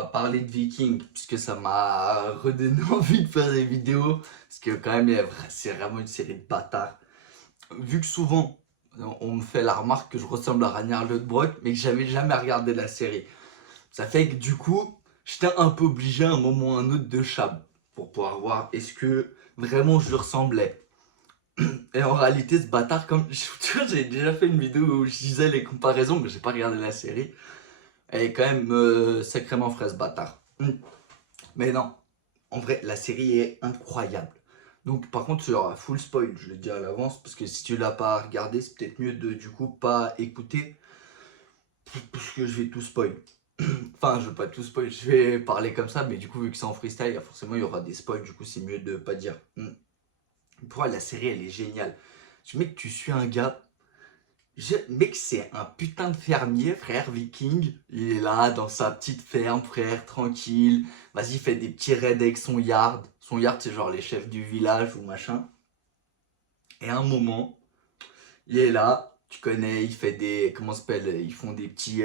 va parler de Vikings, puisque ça m'a redonné envie de faire des vidéos, parce que quand même, c'est vraiment une série de bâtards. Vu que souvent, on me fait la remarque que je ressemble à Ragnar Lodbrok, mais que j'avais jamais regardé la série. Ça fait que du coup, j'étais un peu obligé à un moment ou à un autre de Chab, pour pouvoir voir est-ce que vraiment je lui ressemblais. Et en réalité, ce bâtard, comme tu vois, j'ai déjà fait une vidéo où je disais les comparaisons, mais j'ai pas regardé la série. Elle est quand même sacrément fraise, bâtard. Mais non, en vrai, la série est incroyable. Donc, par contre, il y aura full spoil, je le dis à l'avance, parce que si tu l'as pas regardé, c'est peut-être mieux de du coup pas écouter, parce que je vais tout spoil. Enfin, je vais pas tout spoil, je vais parler comme ça, mais du coup, vu que c'est en freestyle, forcément, il y aura des spoils, du coup, c'est mieux de pas dire. Pour moi, la série, elle est géniale. Mec, tu suis un gars. Mec, c'est un putain de fermier, frère viking. Il est là, dans sa petite ferme, frère, tranquille. Vas-y, il fait des petits raids avec son yard. Son yard, c'est genre les chefs du village ou machin. Et à un moment, il est là, tu connais, il fait des. Comment ça s'appelle? Ils font des petits.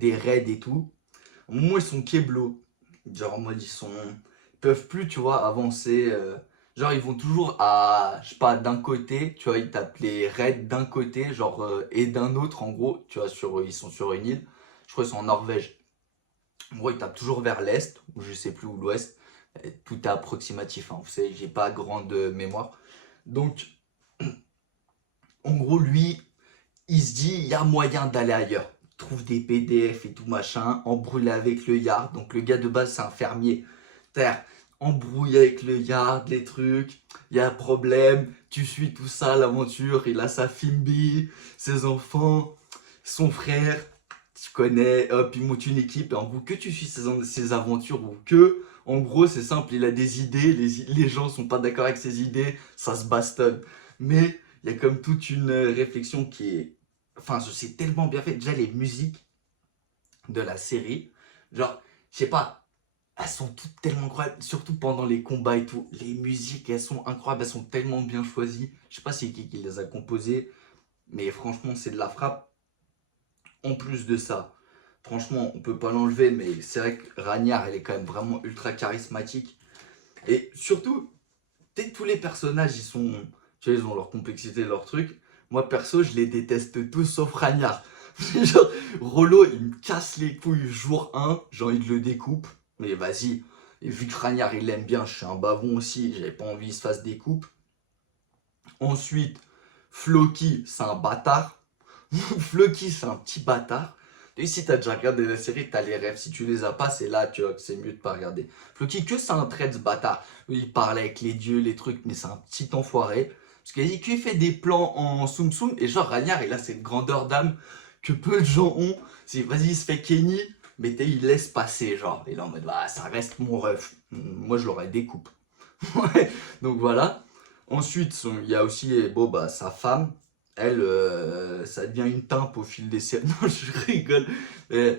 Des raids et tout. Au moment, ils sont keblo. Genre, en mode, ils peuvent plus, tu vois, avancer. Genre, ils vont toujours à. Je sais pas, d'un côté, tu vois, ils tapent les raids d'un côté, genre, et d'un autre, en gros, tu vois, ils sont sur une île. Je crois qu'ils sont en Norvège. En gros, ils tapent toujours vers l'est, ou je sais plus où l'ouest. Tout est approximatif, hein, vous savez, j'ai pas grande mémoire. Donc, en gros, lui, il se dit, il y a moyen d'aller ailleurs. Il trouve des PDF et tout machin, embrouille avec le yard. Donc le gars de base, c'est un fermier. Terre, embrouille avec le yard, les trucs, il y a un problème, tu suis tout ça, l'aventure, il a sa Fimbi, ses enfants, son frère, tu connais, hop, il monte une équipe, et en gros, que tu suis ses aventures, ou que, en gros, c'est simple, il a des idées, les gens sont pas d'accord avec ses idées, ça se bastonne. Mais il y a comme toute une réflexion qui est. Enfin, c'est tellement bien fait. Déjà, les musiques de la série, genre, je sais pas, elles sont toutes tellement incroyables, surtout pendant les combats et tout. Les musiques, elles sont incroyables, elles sont tellement bien choisies. Je sais pas c'est qui les a composées, mais franchement, c'est de la frappe. En plus de ça, franchement, on peut pas l'enlever, mais c'est vrai que Ragnar, elle est quand même vraiment ultra charismatique. Et surtout, peut-être tous les personnages, tu vois, ils ont leur complexité, leur truc. Moi, perso, je les déteste tous sauf Ragnar. Genre, Rollo, il me casse les couilles jour 1, j'ai envie de le découpe. Mais vas-y, et vu que Ragnar, il l'aime bien, je suis un bavon aussi, j'avais pas envie qu'il se fasse découpe. Ensuite, Floki, c'est un bâtard. Floki, c'est un petit bâtard. Et si t'as déjà regardé la série, t'as les rêves. Si tu les as pas, c'est là, tu vois, que c'est mieux de pas regarder. Floki, que c'est un trait de ce bâtard. Il parle avec les dieux, les trucs, mais c'est un petit enfoiré. Parce qu'il fait des plans en soum soum. Et genre, Ragnar, il a cette grandeur d'âme que peu de gens ont. C'est vas-y, il se fait Kenny, mais il laisse passer, genre. Et là, en mode, bah, ça reste mon ref. Moi, je l'aurais découpe. Ouais, donc voilà. Ensuite, il y a aussi bon, bah, sa femme. Elle, ça devient une timpe au fil des séries. Non, je rigole. Euh,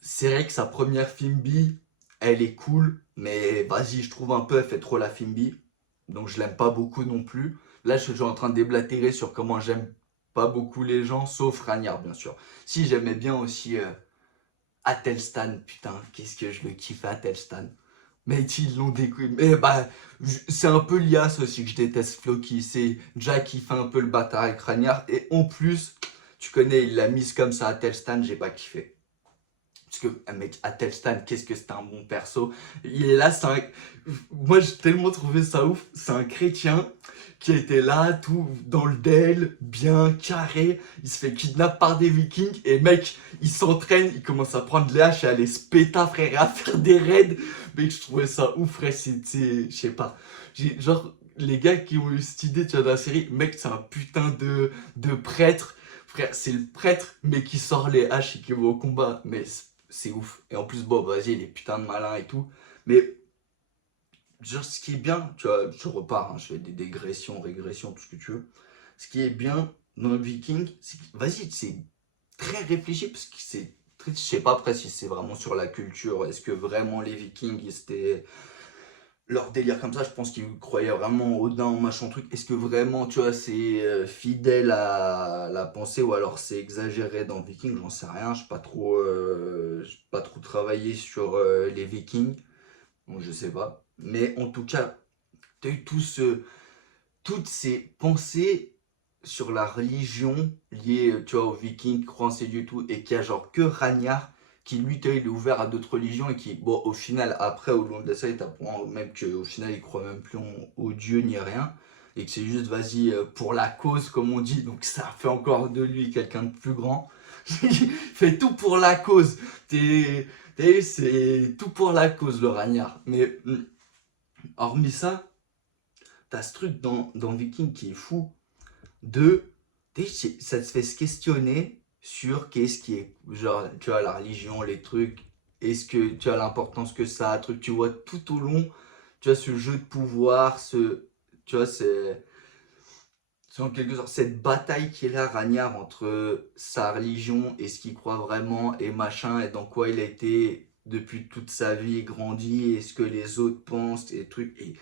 c'est vrai que sa première Fimbi, elle est cool. Mais vas-y, je trouve un peu, elle fait trop la Fimbi. Donc je l'aime pas beaucoup non plus. Là, je suis en train de déblatérer sur comment j'aime pas beaucoup les gens, sauf Ragnar, bien sûr. Si, j'aimais bien aussi Athelstan. Putain, qu'est-ce que je le kiffe, Athelstan. Mais ils l'ont découvert. Mais bah, c'est un peu lias aussi que je déteste Floki. C'est Jack qui fait un peu le bâtard avec Ragnar. Et en plus, tu connais, il l'a mise comme ça à Telstan, j'ai pas kiffé. Parce que, mec, Athelstan, qu'est-ce que c'était un bon perso. Il est là, moi j'ai tellement trouvé ça ouf. C'est un chrétien qui était là, tout dans le DEL, bien carré. Il se fait kidnapper par des vikings. Et mec, il s'entraîne, il commence à prendre les haches et à aller se péta, frère, et à faire des raids. Mec, je trouvais ça ouf, frère. Je sais pas. Genre, les gars qui ont eu cette idée, tu vois, dans la série, mec, c'est un putain de prêtre. Frère, c'est le prêtre, mais qui sort les haches et qui va au combat. Mais c'est ouf. Et en plus, bon, vas-y, il est putain de malin et tout. Mais, genre, ce qui est bien, tu vois, je repars, hein, je fais des dégressions, régressions, tout ce que tu veux. Ce qui est bien dans le Viking, c'est que, vas-y, c'est très réfléchi, parce que c'est très, je sais pas après si c'est vraiment sur la culture, est-ce que vraiment les Vikings, ils étaient leur délire comme ça, je pense qu'ils croyaient vraiment au Odin, machin truc. Est-ce que vraiment, tu vois, c'est fidèle à la pensée ou alors c'est exagéré dans Viking? J'en sais rien, j'ai pas trop travaillé sur les Vikings, donc je sais pas. Mais en tout cas, t'as eu toutes ces pensées sur la religion liée, tu vois, aux Vikings, croyances et du tout, et qu'il y a genre que Ragnar qui lui, tu vois, il est ouvert à d'autres religions et qui, bon, au final, après, au long de la série, t'apprends même qu'au final, il croit même plus aux dieux ni rien, et que c'est juste, vas-y, pour la cause, comme on dit, donc ça fait encore de lui quelqu'un de plus grand. Il fait tout pour la cause. C'est tout pour la cause, le Ragnar. Mais hormis ça, t'as ce truc dans Viking qui est fou, de, ça te fait se questionner sur qu'est-ce qui est, genre, tu vois, la religion, les trucs, est-ce que tu as l'importance que ça a, truc, tu vois, tout au long, tu vois, ce jeu de pouvoir, tu vois, c'est en quelque sorte cette bataille qu'il a, Ragnar, entre sa religion et ce qu'il croit vraiment, et machin, et dans quoi il a été depuis toute sa vie grandi, et ce que les autres pensent, et trucs, et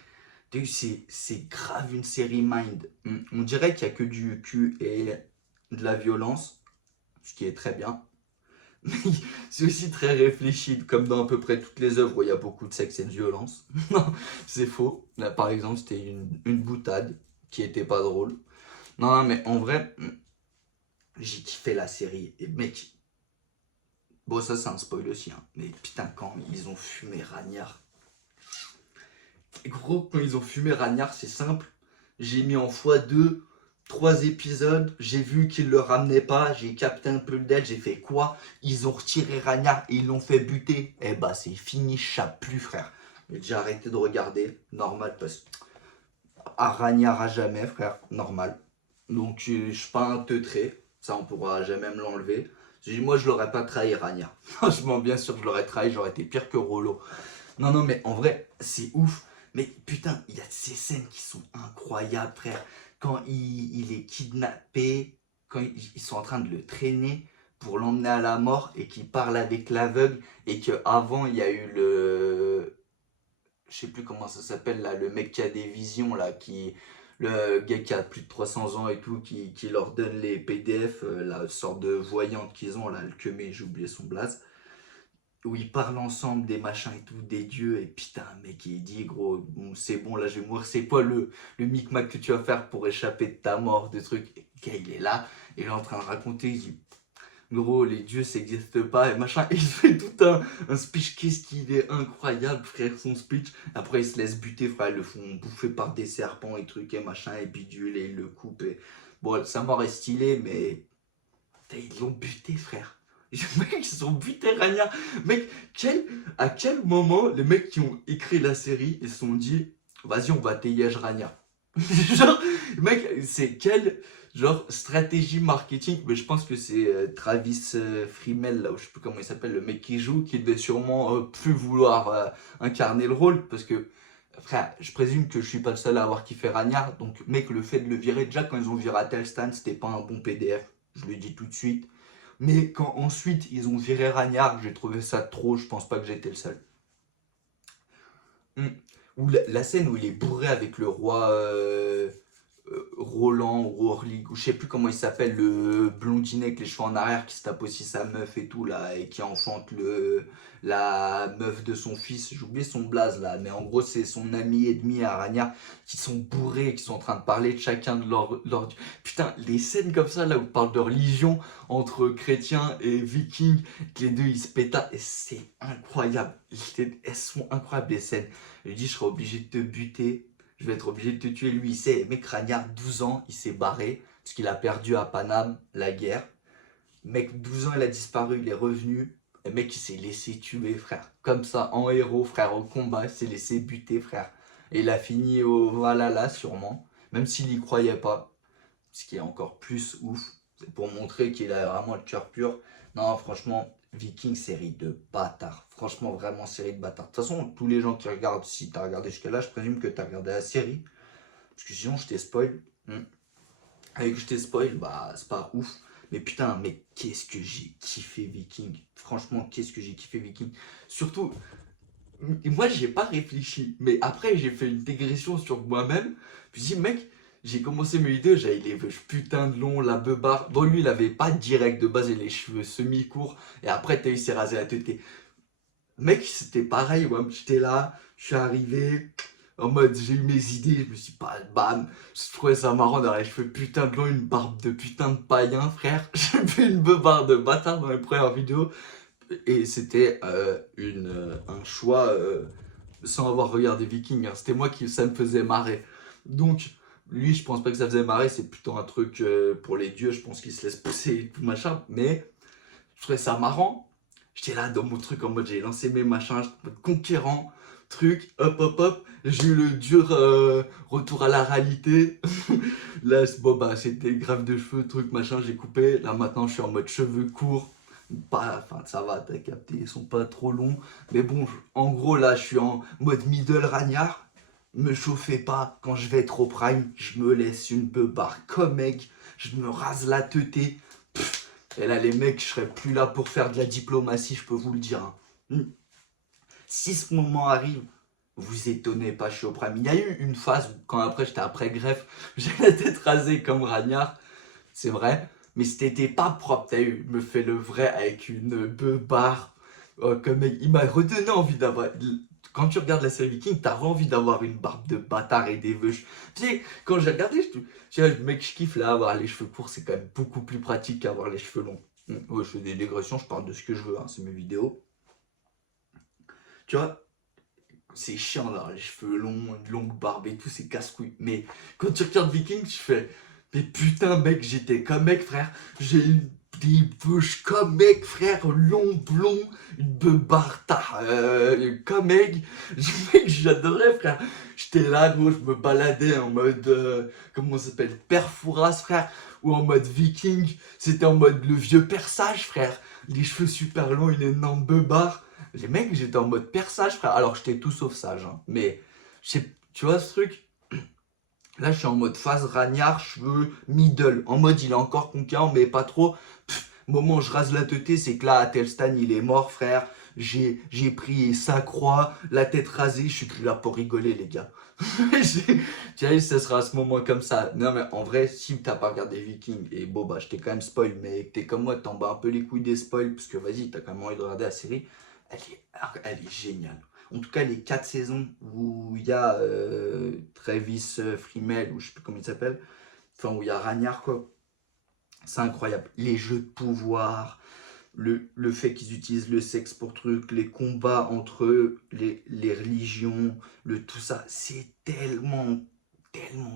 c'est grave une série Mind. On dirait qu'il n'y a que du cul et de la violence, ce qui est très bien. Mais c'est aussi très réfléchi, comme dans à peu près toutes les œuvres où il y a beaucoup de sexe et de violence. Non, c'est faux. Là, par exemple, c'était une boutade qui était pas drôle. Non, non, mais en vrai, j'ai kiffé la série. Et mec, bon, ça c'est un spoil aussi, hein. Mais putain, quand ils ont fumé Ragnar. Gros, quand ils ont fumé Ragnar, c'est simple. J'ai mis en x2, 3 épisodes. J'ai vu qu'ils le ramenaient pas. J'ai capté un peu le dead. J'ai fait quoi? Ils ont retiré Ragnar et ils l'ont fait buter. Eh bah, c'est fini, chape plus, frère. J'ai arrêté de regarder. Normal, parce que à Ragnar à jamais, frère. Normal. Donc, je suis pas un teutré. Ça, on pourra jamais me l'enlever. Moi, je l'aurais pas trahi, Ragnar. Franchement, bien sûr, je l'aurais trahi. J'aurais été pire que Rollo. Non, non, mais en vrai, c'est ouf. Mais putain, il y a ces scènes qui sont incroyables, frère. Quand il est kidnappé, quand ils sont en train de le traîner pour l'emmener à la mort et qu'il parle avec l'aveugle et qu'avant, il y a eu le... Je sais plus comment ça s'appelle, là, le mec qui a des visions, là, le gars qui a plus de 300 ans et tout, qui leur donne les PDF, la sorte de voyante qu'ils ont, là, le Kemé, j'ai oublié son blaze où ils parlent ensemble des machins et tout, des dieux, et putain, mec, il dit, gros, bon, c'est bon, là, je vais mourir, c'est quoi le micmac que tu vas faire pour échapper de ta mort, de trucs. Et le gars, il est là, il est en train de raconter, il dit, gros, les dieux, ça n'existe pas, et machin, et il fait tout un speech, qu'est-ce qu'il est incroyable, frère, son speech. Après, il se laisse buter, frère, ils le font bouffer par des serpents et trucs, et machin, et bidule, et il le coupe, et... Bon, sa mort est stylée, mais ils l'ont buté, frère. Mec, ils ont buté Ragnar. Mec, à quel moment les mecs qui ont écrit la série, ils se sont dit, vas-y, on va taillage Ragnar. Genre, mec, c'est quelle genre stratégie marketing? Mais je pense que c'est Travis Frimel, là, ou je sais plus comment il s'appelle, le mec qui joue, qui devait sûrement plus vouloir incarner le rôle, parce que frère, je présume que je suis pas le seul à avoir kiffé Ragnar, donc mec, le fait de le virer, déjà quand ils ont viré Athelstan, c'était pas un bon PDF, je le dis tout de suite. Mais quand ensuite ils ont viré Ragnar, j'ai trouvé ça trop, je pense pas que j'étais le seul. Hmm. Ou la scène où il est bourré avec le roi Roland ou Orlig, ou je sais plus comment il s'appelle, le blondinet avec les cheveux en arrière qui se tape aussi sa meuf et tout là, et qui enfante la meuf de son fils, j'ai oublié son blaze là, mais en gros c'est son ami et demi à Ragnar qui sont bourrés, qui sont en train de parler de chacun de leur... Putain, les scènes comme ça là où on parle de religion entre chrétiens et vikings, que les deux ils se pétatent, et c'est incroyable, elles sont incroyables les scènes. Il dit je serais obligé de te buter, je vais être obligé de te tuer. Lui, il sait, mec, Ragnar, 12 ans, il s'est barré, parce qu'il a perdu à Paname la guerre. Mec, 12 ans, il a disparu, il est revenu. Et mec, il s'est laissé tuer, frère. Comme ça, en héros, frère, au combat, il s'est laissé buter, frère. Et il a fini au Valhalla, sûrement. Même s'il y croyait pas. Ce qui est encore plus ouf. C'est pour montrer qu'il a vraiment le cœur pur. Non, franchement, Viking, série de bâtards. Franchement, vraiment, série de bâtards. De toute façon, tous les gens qui regardent, si t'as regardé jusqu'à là, je présume que t'as regardé la série. Parce que sinon, je t'ai spoil. Avec je t'ai spoil, bah, c'est pas ouf. Mais putain, mais qu'est-ce que j'ai kiffé Viking. Franchement, qu'est-ce que j'ai kiffé Viking. Surtout, moi, j'ai pas réfléchi. Mais après, j'ai fait une dégression sur moi-même. Puis j'ai dit, mec, j'ai commencé mes vidéos, j'avais les cheveux putain de longs, la beubare. Bon, lui, il avait pas direct de base, il avait les cheveux semi-courts. Et après, t'as eu, il s'est rasé la tête. Mec, c'était pareil, ouais. J'étais là, je suis arrivé. En mode, j'ai eu mes idées, je me suis pas, bam. Je trouvais ça marrant d'avoir les cheveux putain de longs, une barbe de putain de païen, frère. J'ai fait une beubare de bâtard dans les premières vidéos. Et c'était un choix sans avoir regardé Viking, hein. C'était moi qui ça me faisait marrer. Donc, lui, je pense pas que ça faisait marrer, c'est plutôt un truc pour les dieux, je pense qu'il se laisse pousser et tout machin. Mais je trouvais ça marrant. J'étais là dans mon truc en mode j'ai lancé mes machins, j'étais en mode conquérant, truc, hop hop hop. J'ai eu le dur retour à la réalité. Là, bon bah c'était grave de cheveux, truc machin, j'ai coupé. Là maintenant je suis en mode cheveux courts. Pas, enfin ça va, t'as capté, ils sont pas trop longs. Mais bon, en gros là je suis en mode middle ragnard. Me chauffez pas, quand je vais être au prime, je me laisse une beubare comme mec, je me rase la teuté. Et là les mecs, je serais plus là pour faire de la diplomatie, je peux vous le dire, hein. Si ce moment arrive, vous étonnez pas, je suis au prime. Il y a eu une phase où, quand après j'étais après greffe, j'ai la tête rasée comme Ragnard, c'est vrai. Mais c'était pas propre, t'as eu, me fait le vrai avec une beubare. Comme mec, il m'a redonné envie d'avoir. Quand tu regardes la série Viking, t'as envie d'avoir une barbe de bâtard et des veuches. Tu sais, quand j'ai regardé, mec, je kiffe là, avoir les cheveux courts, c'est quand même beaucoup plus pratique qu'avoir les cheveux longs. Ouais, je fais des digressions, je parle de ce que je veux, hein, c'est mes vidéos. Tu vois, c'est chiant d'avoir les cheveux longs, une longue barbe et tout, c'est casse-couille. Mais quand tu regardes Viking, tu fais, mais putain, mec, j'étais comme mec, frère. J'ai eu des bouches comme mec, frère, long, blond, une beubare comme mec. Mec, j'adorais, frère. J'étais là, gros, je me baladais en mode, comment ça s'appelle, Père Fouras, frère, ou en mode Viking. C'était en mode le vieux persage, frère. Les cheveux super longs, une énorme beubare. Les mecs, j'étais en mode persage, frère. Alors, j'étais tout sauf sage, hein. Mais, tu vois ce truc? Là, je suis en mode phase ragnard, cheveux middle. En mode, il est encore conquérant, mais pas trop. Moment où je rase la teuté, c'est que là, Atelstan, il est mort, frère. J'ai pris sa croix, la tête rasée. Je suis plus là pour rigoler, les gars. Tu vois, ça sera à ce moment comme ça. Non, mais en vrai, si t'as pas regardé Viking, et bon, bah, je t'ai quand même spoil, mais que t'es comme moi, t'en bats un peu les couilles des spoils, parce que vas-y, t'as quand même envie de regarder la série. Elle est géniale. En tout cas, les 4 saisons où il y a Travis Frimel, ou je sais plus comment il s'appelle, enfin, où il y a Ragnar, quoi. C'est incroyable. Les jeux de pouvoir, le fait qu'ils utilisent le sexe pour truc, les combats entre eux, les religions, tout ça, c'est tellement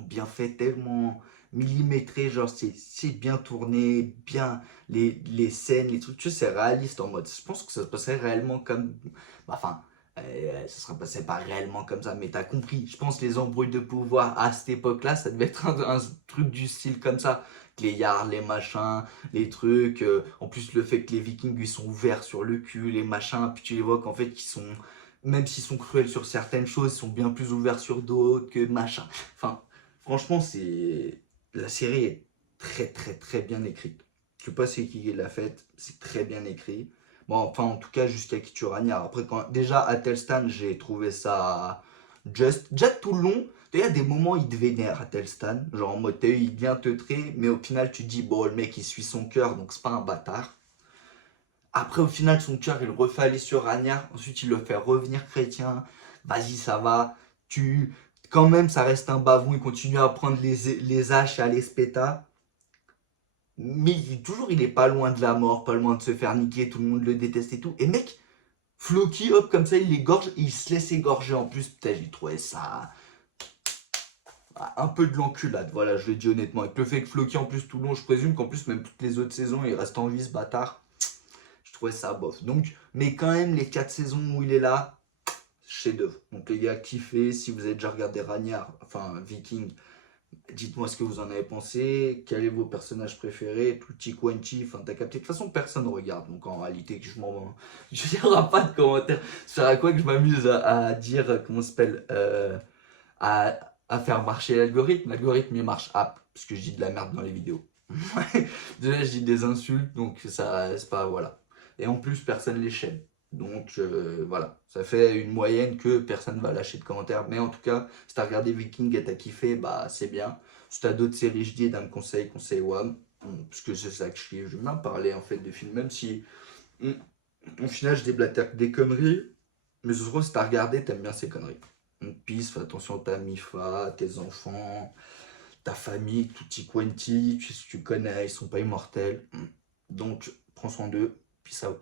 bien fait, tellement millimétré, genre c'est bien tourné, bien les scènes, les trucs, tu sais, c'est réaliste en mode. Je pense que ça se passerait réellement comme. Bah, enfin, ça sera passé pas réellement comme ça, mais t'as compris. Je pense que les embrouilles de pouvoir à cette époque-là, ça devait être un truc du style comme ça. Les yards, les machins, les trucs. En plus, le fait que les Vikings ils sont ouverts sur le cul, les machins, puis tu les vois qu'en fait, ils sont. Même s'ils sont cruels sur certaines choses, ils sont bien plus ouverts sur d'autres que machin. Enfin, franchement, c'est. La série est très bien écrite. Je sais pas c'est qui l'a faite, c'est très bien écrit. Bon, enfin, en tout cas, jusqu'à Kiturania. Après, déjà, à Telstan, j'ai trouvé ça just tout le long. Il y a des moments, il te vénère à Telstan. Genre en mode, il vient te traiter, mais au final, tu te dis, bon, le mec, il suit son cœur, donc c'est pas un bâtard. Après, au final, son cœur, il le refait aller sur Ragnar. Ensuite, il le fait revenir chrétien. Vas-y, ça va. Quand même, ça reste un bavon. Il continue à prendre les haches et à les spéta. Mais il est pas loin de la mort, pas loin de se faire niquer. Tout le monde le déteste et tout. Et mec, Floki, hop, comme ça, il l'égorge. Il se laisse égorger en plus. Putain, j'ai trouvé ça. Un peu de l'enculade, voilà, je le dis honnêtement. Avec le fait que Floki, en plus, tout le long, je présume qu'en plus, même toutes les autres saisons, il reste en vie, ce bâtard. Je trouvais ça bof. Donc, mais quand même, les 4 saisons où il est là, chef-d'œuvre. Donc, les gars, kiffez. Si vous avez déjà regardé Ragnar, enfin Viking, dites-moi ce que vous en avez pensé. Quels sont vos personnages préférés? Tutti quanti, enfin, t'as capté. De toute façon, personne ne regarde. Donc, en réalité, que je m'en. Je n'y aura pas de commentaires. Ça sert à quoi que je m'amuse à dire, comment ça s'appelle à, à faire marcher l'algorithme. L'algorithme, il marche parce que je dis de la merde dans les vidéos. Déjà, je dis des insultes, donc ça, c'est pas, voilà. Et en plus, personne les chaîne. Donc voilà, ça fait une moyenne que personne va lâcher de commentaires. Mais en tout cas, si t'as regardé Viking et t'as kiffé, bah c'est bien. Si t'as d'autres séries, je dis d'un conseil WAM. Parce que c'est ça que je kiffe. J'aime bien parler en fait de films, même si hum, au final je déblatère des conneries. Mais je trouve que si t'as regardé, t'aimes bien ces conneries. Donc pisse, fais attention à ta MIFA, tes enfants, ta famille, tutti quanti, tu connais, ils sont pas immortels. Donc prends soin d'eux. Peace out.